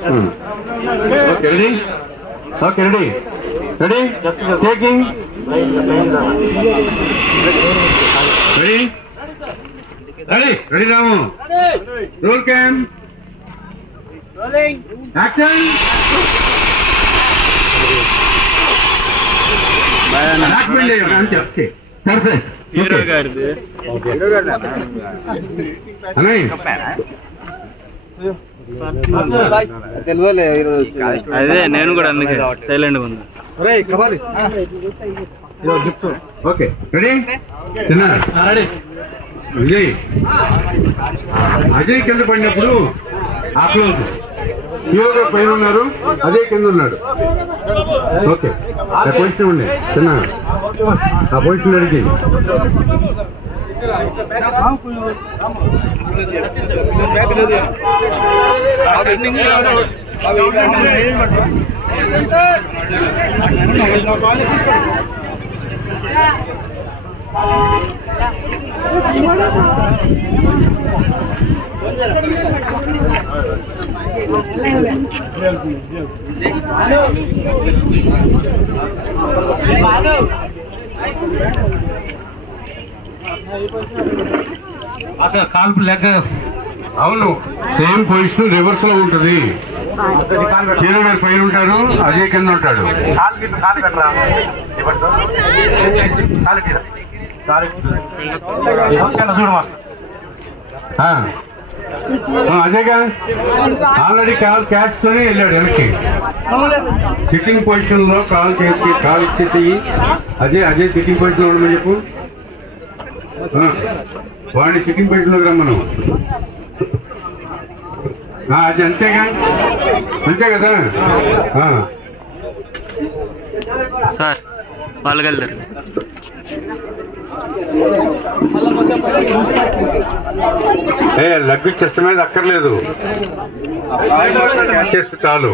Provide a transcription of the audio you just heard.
Okay, ready? Okay, ready? Ready? Just taking. Ready? Ready? Ready, Ramu? Roll cam. Rolling. Action. అంతే perfect. Hero గారిది అదే నేను కూడా అందుకే సైలెంట్ గా ఉన్నా. ఓకే రెడీ విజయ్ అజయ్ కింద పడినప్పుడు ఆ క్లోజ్ హీరోగా పైన ఉన్నారు, అజయ్ కింద ఉన్నాడు. ఓకే ఆ పొజిషన్ ఉండే చిన్న ఆ పొజిషన్ అడిగి అసలు కాల్పు లెక్క. అవును సేమ్ పొజిషన్ రివర్స్ లో ఉంటుంది. హీరో గారి పైన ఉంటారు, అజయ్ కింద ఉంటాడు. అజయ్ గారు ఆల్రెడీ క్యాచ్ తోనే వెళ్ళాడు వెనక్కి. సిట్టింగ్ పొజిషన్ లో కాల్ ఇచ్చేసి అజయ్ సిట్టింగ్ పొజిషన్ లో ఉండమని చెప్పు. వాడిని సిట్టింగ్ పొజిషన్ లోకి రమ్మను. అది అంతేగా, అంతే కదా సార్. వాళ్ళకి వెళ్తారు. లగ్గు చెస్ట్ మీద అక్కర్లేదు, చేస్తే చాలు.